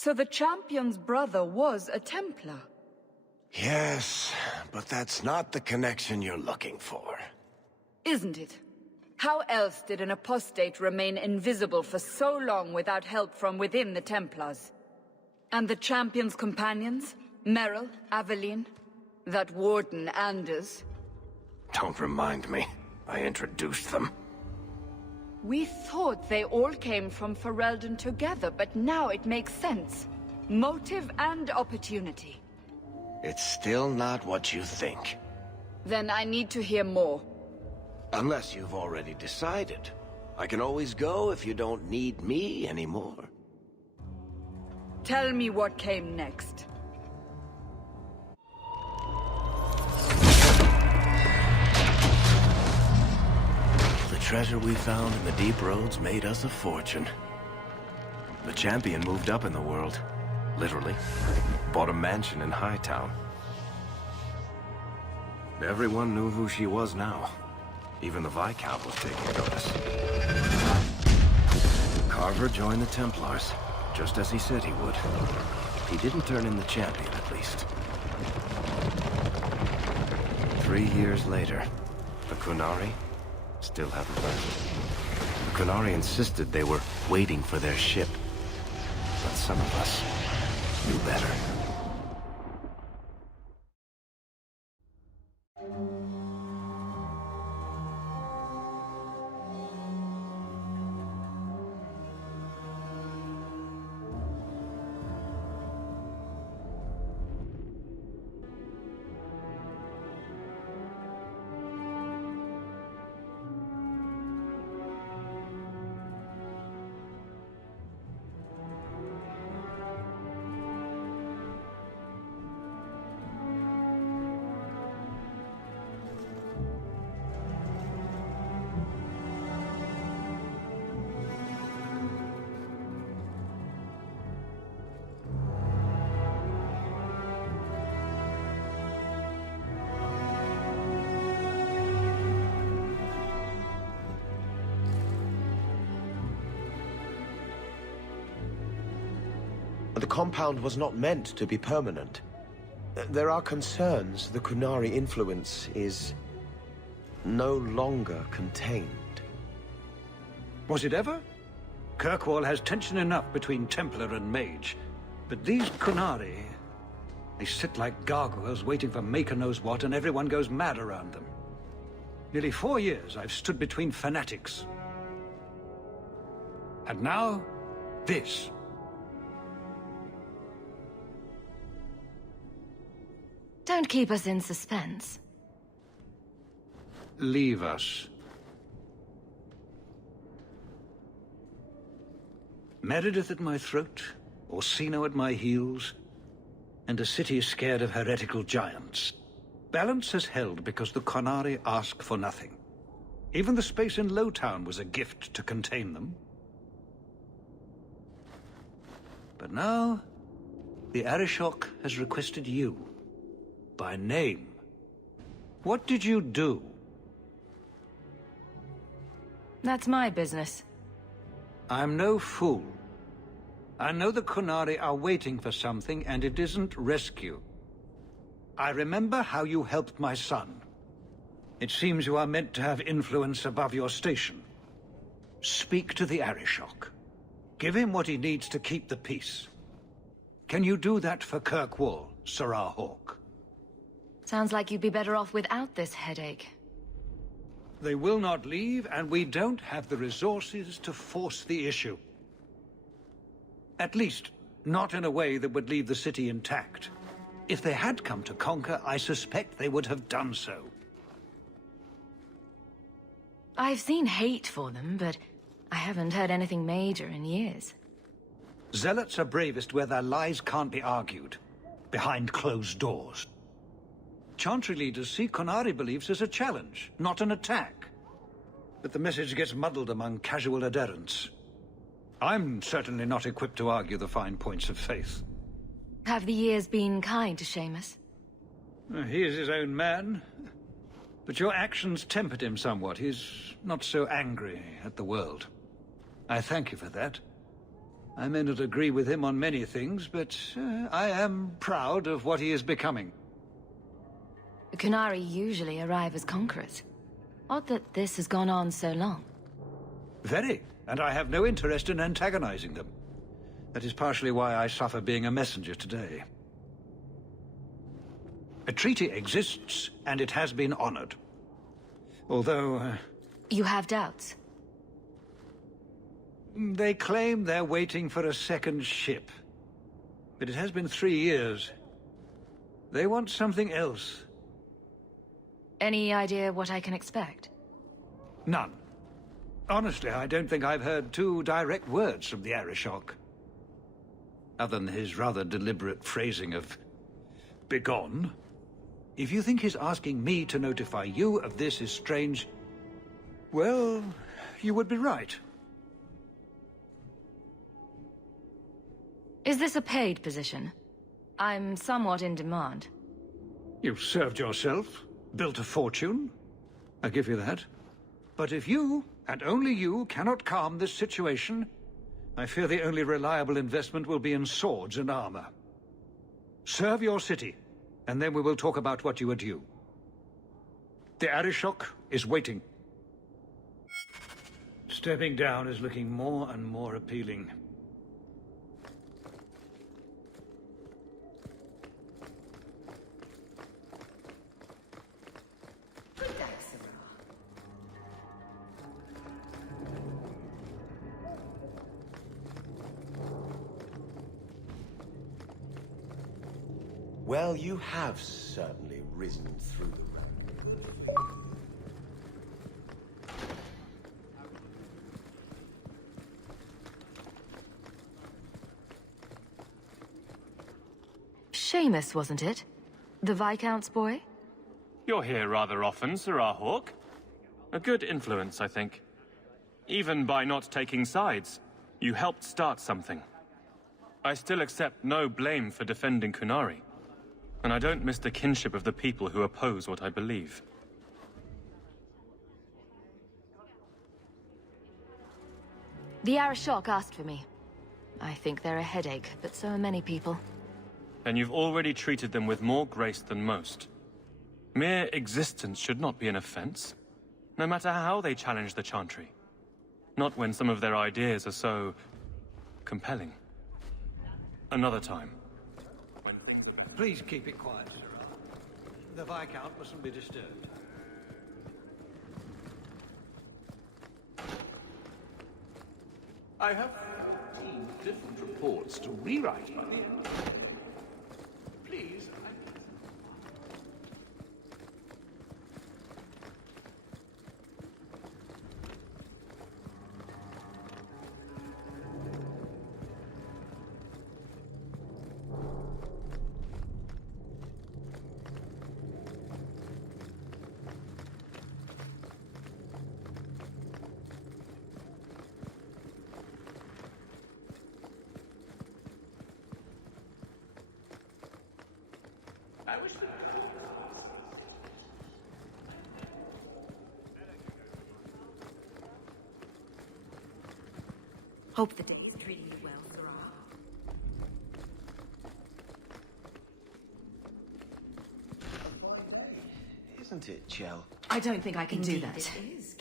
So the champion's brother was a Templar? Yes, but that's not the connection you're looking for. Isn't it? How else did an apostate remain invisible for so long without help from within the Templars? And the champion's companions? Merrill, Aveline, that warden Anders? Don't remind me. I introduced them. We thought they all came from Ferelden together, but now it makes sense. Motive and opportunity. It's still not what you think. Then I need to hear more. Unless you've already decided. I can always go if you don't need me anymore. Tell me what came next. The treasure we found in the deep roads made us a fortune. The champion moved up in the world. Literally. Bought a mansion in Hightown. Everyone knew who she was now. Even the Viscount was taking notice. Carver joined the Templars, just as he said he would. He didn't turn in the champion, at least. 3 years later, the Qunari still haven't left. The Qunari insisted they were waiting for their ship. But some of us knew better. The compound was not meant to be permanent. There are concerns the Qunari influence is no longer contained. Was it ever? Kirkwall has tension enough between Templar and Mage. But these Qunari, they sit like gargoyles waiting for Maker knows what, and everyone goes mad around them. Nearly 4 years I've stood between fanatics. And now, this. Don't keep us in suspense. Leave us. Meredith at my throat, Orsino at my heels, and a city scared of heretical giants. Balance has held because the Qunari ask for nothing. Even the space in Lowtown was a gift to contain them. But now, the Arishok has requested you. By name. What did you do? That's my business. I'm no fool. I know the Qunari are waiting for something, and it isn't rescue. I remember how you helped my son. It seems you are meant to have influence above your station. Speak to the Arishok. Give him what he needs to keep the peace. Can you do that for Kirkwall, Sirrah Hawke? Sounds like you'd be better off without this headache. They will not leave, and we don't have the resources to force the issue. At least, not in a way that would leave the city intact. If they had come to conquer, I suspect they would have done so. I've seen hate for them, but I haven't heard anything major in years. Zealots are bravest where their lies can't be argued, behind closed doors. Chantry leaders see Qunari beliefs as a challenge, not an attack. But the message gets muddled among casual adherents. I'm certainly not equipped to argue the fine points of faith. Have the years been kind to Seamus? He is his own man. But your actions tempered him somewhat. He's not so angry at the world. I thank you for that. I may not agree with him on many things, but I am proud of what he is becoming. The Qunari usually arrive as conquerors. Odd that this has gone on so long. Very, and I have no interest in antagonizing them. That is partially why I suffer being a messenger today. A treaty exists, and it has been honored. Although... You have doubts? They claim they're waiting for a second ship. But it has been 3 years. They want something else. Any idea what I can expect? None. Honestly, I don't think I've heard 2 direct words from the Arishok. Other than his rather deliberate phrasing of... begone. If you think his asking me to notify you of this is strange, well, you would be right. Is this a paid position? I'm somewhat in demand. You've served yourself, built a fortune. I give you that. But if you, and only you, cannot calm this situation, I fear the only reliable investment will be in swords and armor. Serve your city, and then we will talk about what you are due. The Arishok is waiting. Stepping down is looking more and more appealing. Well, you have certainly risen through the ranks. Seamus, wasn't it? The Viscount's boy? You're here rather often, Sirrah Hawk. A good influence, I think. Even by not taking sides, you helped start something. I still accept no blame for defending Qunari. And I don't miss the kinship of the people who oppose what I believe. The Arishok asked for me. I think they're a headache, but so are many people. And you've already treated them with more grace than most. Mere existence should not be an offense, no matter how they challenge the Chantry. Not when some of their ideas are so... compelling. Another time. Please keep it quiet, Sirrah. The Viscount mustn't be disturbed. I have 13 different reports to rewrite by the end. Please, I wish that... Hope the day is treating you well, Sirrah. Isn't it, Chell? I don't think I can do that. It is.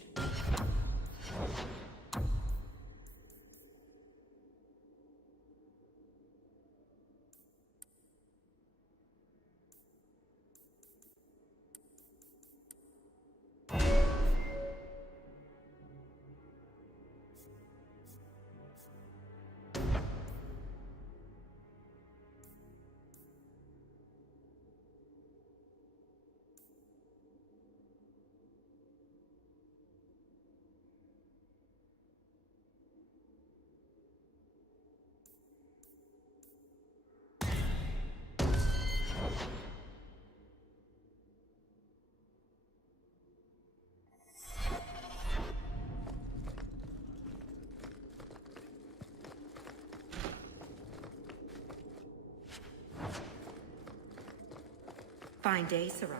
Fine day, Sirrah.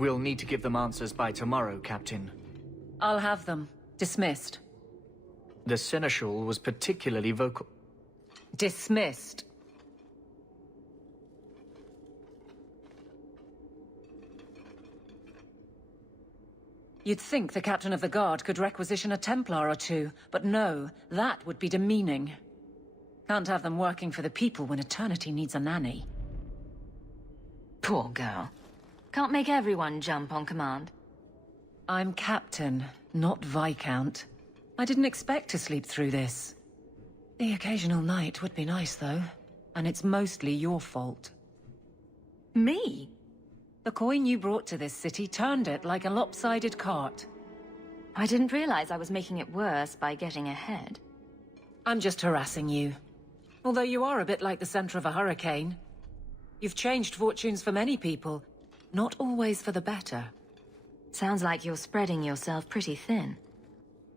We'll need to give them answers by tomorrow, Captain. I'll have them. Dismissed. The Seneschal was particularly vocal. Dismissed. You'd think the Captain of the Guard could requisition a Templar or two, but no, that would be demeaning. Can't have them working for the people when eternity needs a nanny. Poor girl. Can't make everyone jump on command. I'm Captain, not Viscount. I didn't expect to sleep through this. The occasional night would be nice, though. And it's mostly your fault. Me? The coin you brought to this city turned it like a lopsided cart. I didn't realize I was making it worse by getting ahead. I'm just harassing you. Although you are a bit like the center of a hurricane. You've changed fortunes for many people, not always for the better. Sounds like you're spreading yourself pretty thin.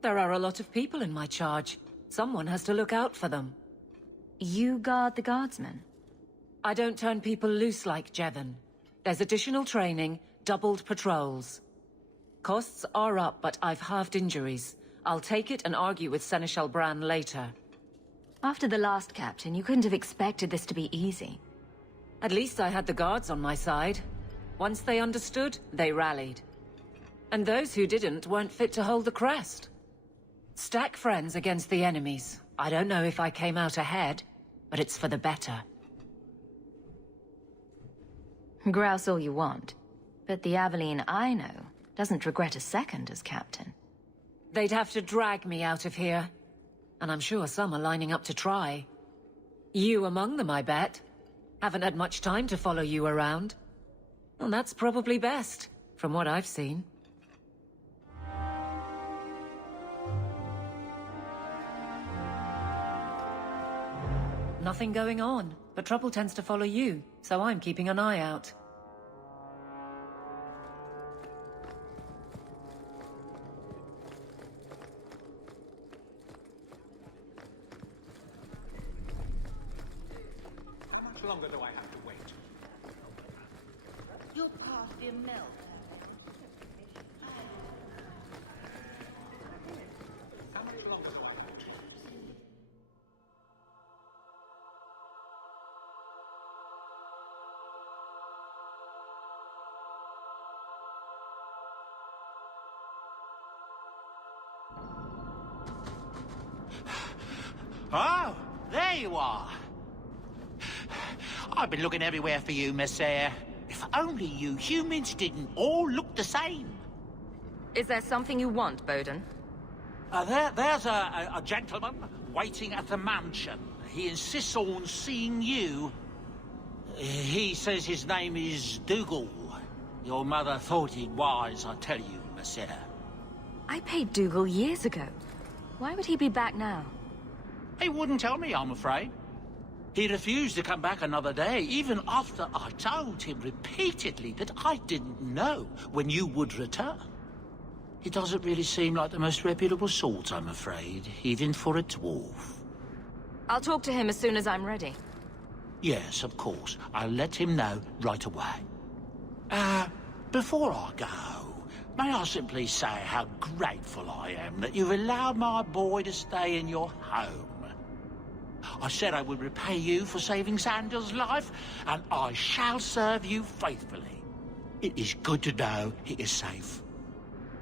There are a lot of people in my charge. Someone has to look out for them. You guard the guardsmen? I don't turn people loose like Jevon. There's additional training, doubled patrols. Costs are up, but I've halved injuries. I'll take it and argue with Seneschal Bran later. After the last captain, you couldn't have expected this to be easy. At least I had the guards on my side. Once they understood, they rallied. And those who didn't weren't fit to hold the crest. Stack friends against the enemies. I don't know if I came out ahead, but it's for the better. Grouse all you want, but the Aveline I know doesn't regret a second as captain. They'd have to drag me out of here. And I'm sure some are lining up to try. You among them, I bet. Haven't had much time to follow you around. Well, that's probably best, from what I've seen. Nothing going on, but trouble tends to follow you, so I'm keeping an eye out. How much longer do I have to wait? Your coffee milk. How much longer do I have to wait? Oh, there you are. I've been looking everywhere for you, Messiah. If only you humans didn't all look the same. Is there something you want, Bowden? There's a gentleman waiting at the mansion. He insists on seeing you. He says his name is Dougal. Your mother thought it wise, I tell you, Messiah. I paid Dougal years ago. Why would he be back now? He wouldn't tell me, I'm afraid. He refused to come back another day, even after I told him repeatedly that I didn't know when you would return. He doesn't really seem like the most reputable sort, I'm afraid, even for a dwarf. I'll talk to him as soon as I'm ready. Yes, of course. I'll let him know right away. Before I go, may I simply say how grateful I am that you've allowed my boy to stay in your home. I said I would repay you for saving Sandal's life, and I shall serve you faithfully. It is good to know he is safe.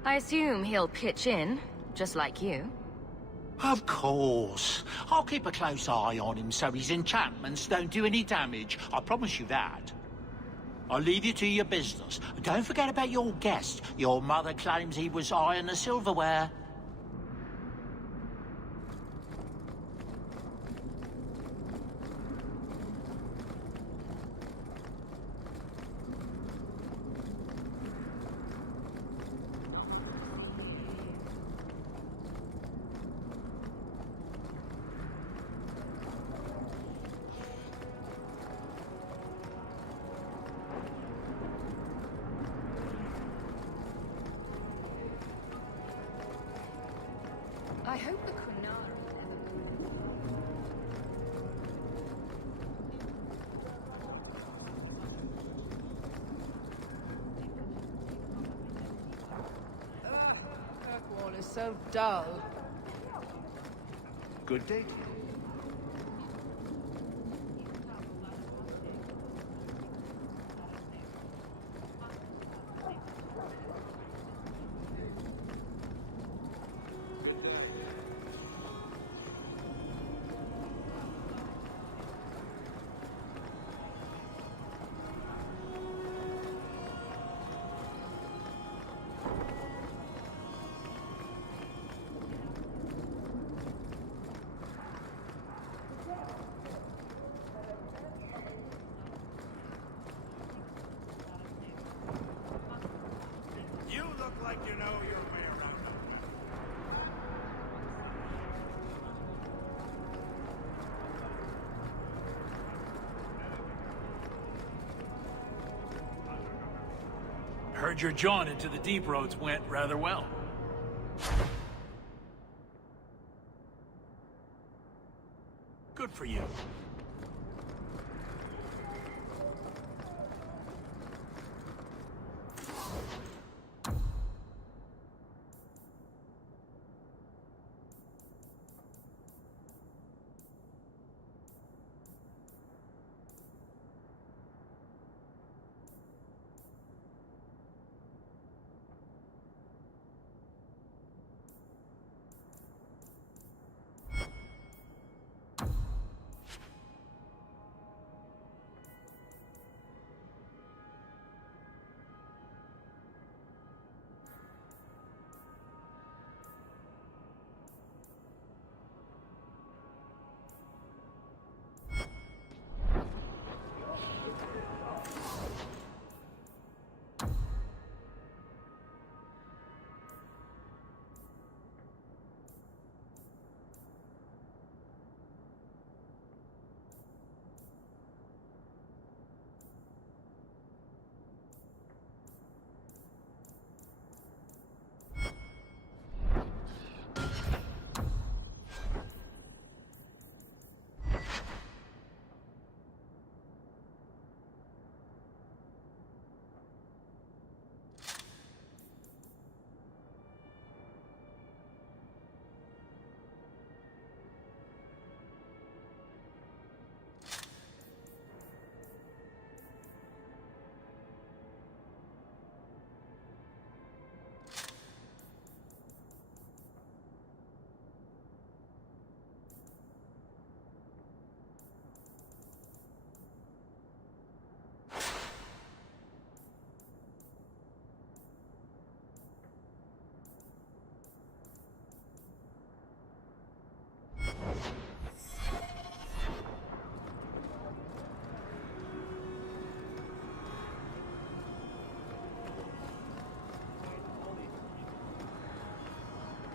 I assume he'll pitch in, just like you. Of course. I'll keep a close eye on him so his enchantments don't do any damage. I promise you that. I'll leave you to your business. Don't forget about your guest. Your mother claims he was eyeing the silverware. I hope the Kunari never... is so dull. Good day to you. You look like you know your way around. Heard your jaunt into the deep roads went rather well. Good for you.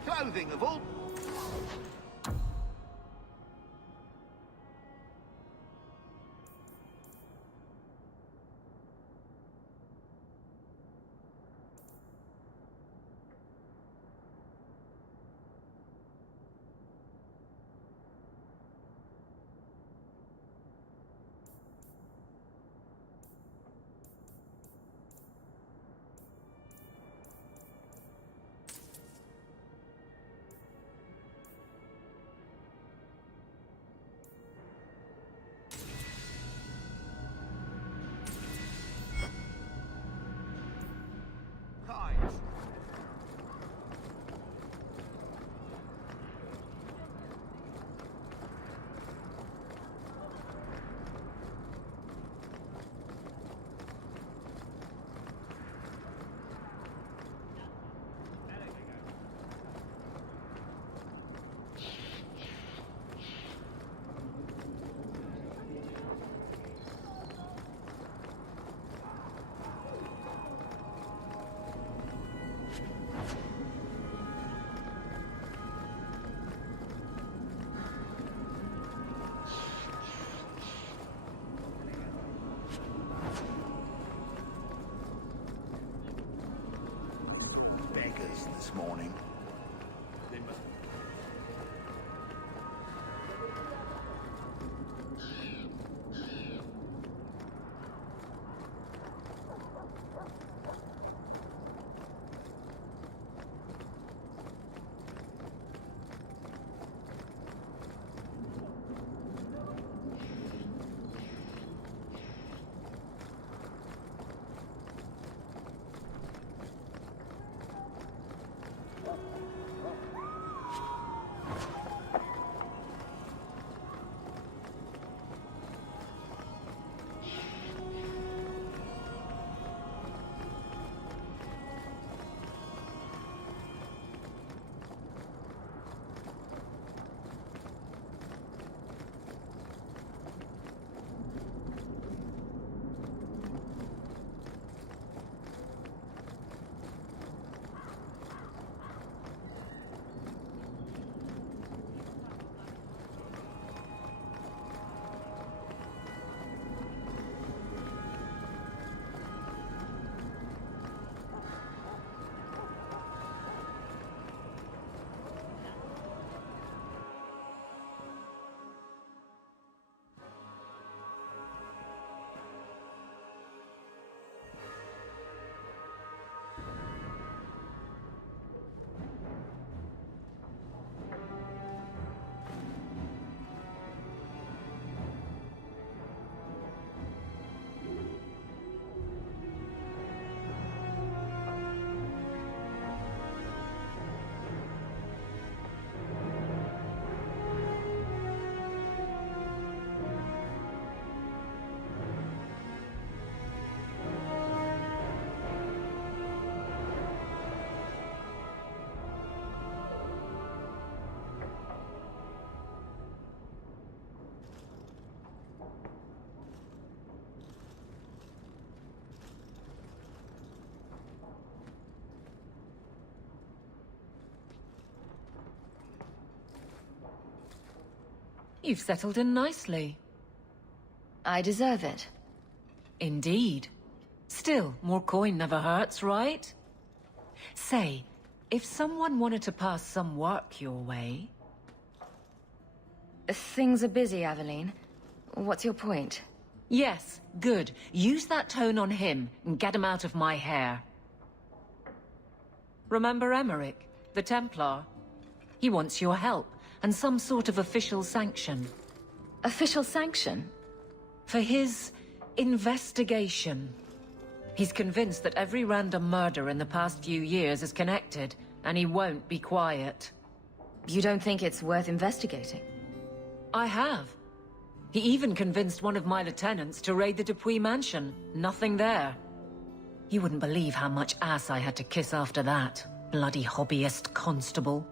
Clothing of all... This morning. They must... You've settled in nicely. I deserve it. Indeed. Still, more coin never hurts, right? Say, if someone wanted to pass some work your way... Things are busy, Aveline. What's your point? Yes, good. Use that tone on him and get him out of my hair. Remember Emmerich, the Templar? He wants your help and some sort of official sanction. Official sanction? For his investigation. He's convinced that every random murder in the past few years is connected, and he won't be quiet. You don't think it's worth investigating? I have. He even convinced one of my lieutenants to raid the Dupuis mansion. Nothing there. You wouldn't believe how much ass I had to kiss after that. Bloody hobbyist constable.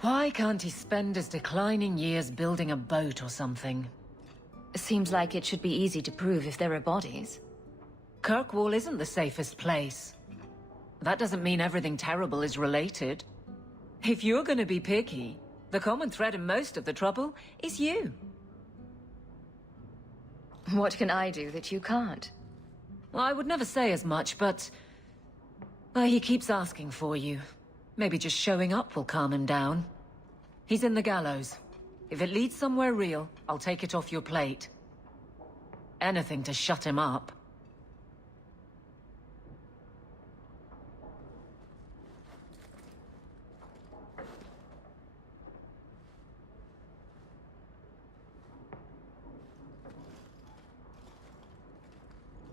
Why can't he spend his declining years building a boat or something? Seems like it should be easy to prove if there are bodies. Kirkwall isn't the safest place. That doesn't mean everything terrible is related. If you're gonna be picky, the common thread in most of the trouble is you. What can I do that you can't? Well, I would never say as much, but... he keeps asking for you. Maybe just showing up will calm him down. He's in the gallows. If it leads somewhere real, I'll take it off your plate. Anything to shut him up.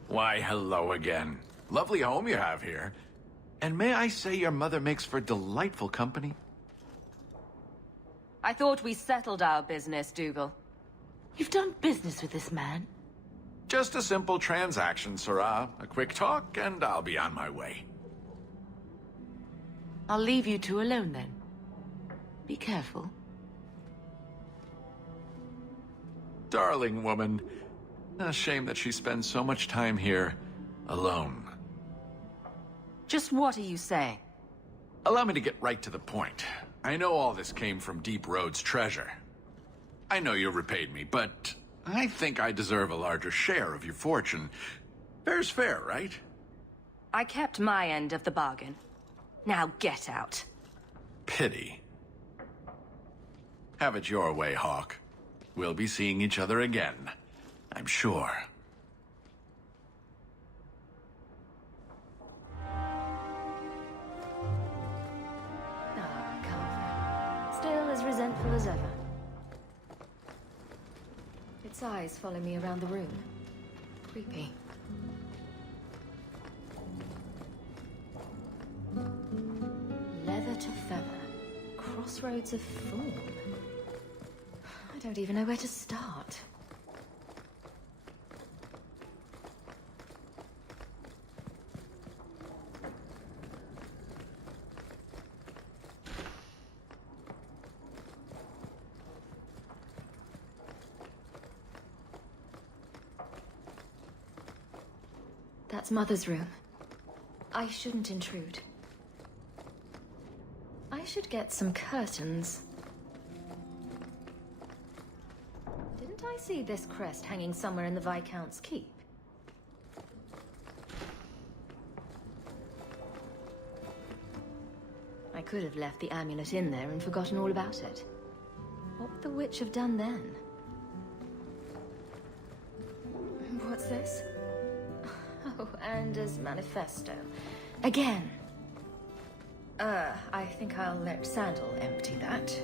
Why, hello again. Lovely home you have here. And may I say your mother makes for delightful company? I thought we settled our business, Dougal. You've done business with this man? Just a simple transaction, Sirrah. A quick talk, and I'll be on my way. I'll leave you two alone then. Be careful. Darling woman. A shame that she spends so much time here, alone. Just what are you saying? Allow me to get right to the point. I know all this came from Deep Road's treasure. I know you repaid me, but I think I deserve a larger share of your fortune. Fair's fair, right? I kept my end of the bargain. Now get out. Pity. Have it your way, Hawk. We'll be seeing each other again, I'm sure. Still as resentful as ever. Its eyes follow me around the room. Creepy. Leather to feather. Crossroads of form. I don't even know where to start. That's Mother's room. I shouldn't intrude. I should get some curtains. Didn't I see this crest hanging somewhere in the Viscount's keep? I could have left the amulet in there and forgotten all about it. What would the witch have done then? What's this? Oh, Anders' manifesto. Again. I think I'll let Sandal empty that.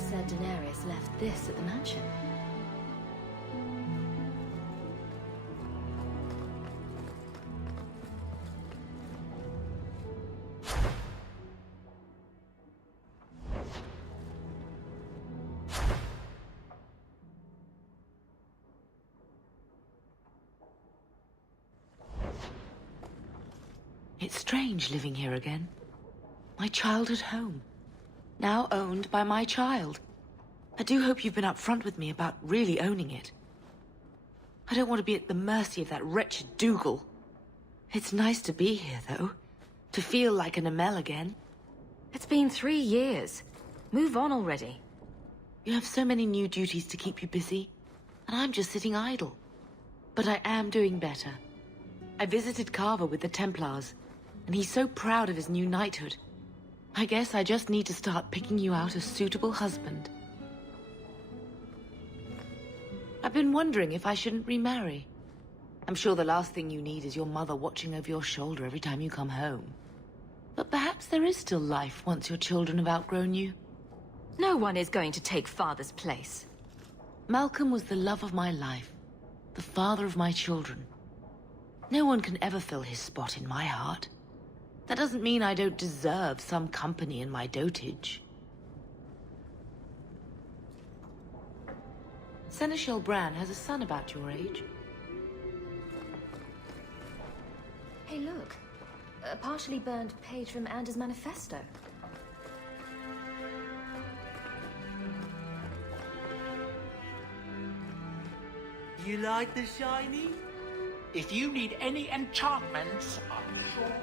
just said Daenerys left this at the mansion. It's strange living here again. My childhood home. Now owned by my child. I do hope you've been upfront with me about really owning it. I don't want to be at the mercy of that wretched Dougal. It's nice to be here, though. To feel like an Amell again. It's been 3 years. Move on already. You have so many new duties to keep you busy, and I'm just sitting idle. But I am doing better. I visited Carver with the Templars, and he's so proud of his new knighthood. I guess I just need to start picking you out a suitable husband. I've been wondering if I shouldn't remarry. I'm sure the last thing you need is your mother watching over your shoulder every time you come home. But perhaps there is still life once your children have outgrown you. No one is going to take Father's place. Malcolm was the love of my life, the father of my children. No one can ever fill his spot in my heart. That doesn't mean I don't deserve some company in my dotage. Seneschal Bran has a son about your age. Hey, look. A partially burned page from Anders' manifesto. You like the shiny? If you need any enchantments, I'm sure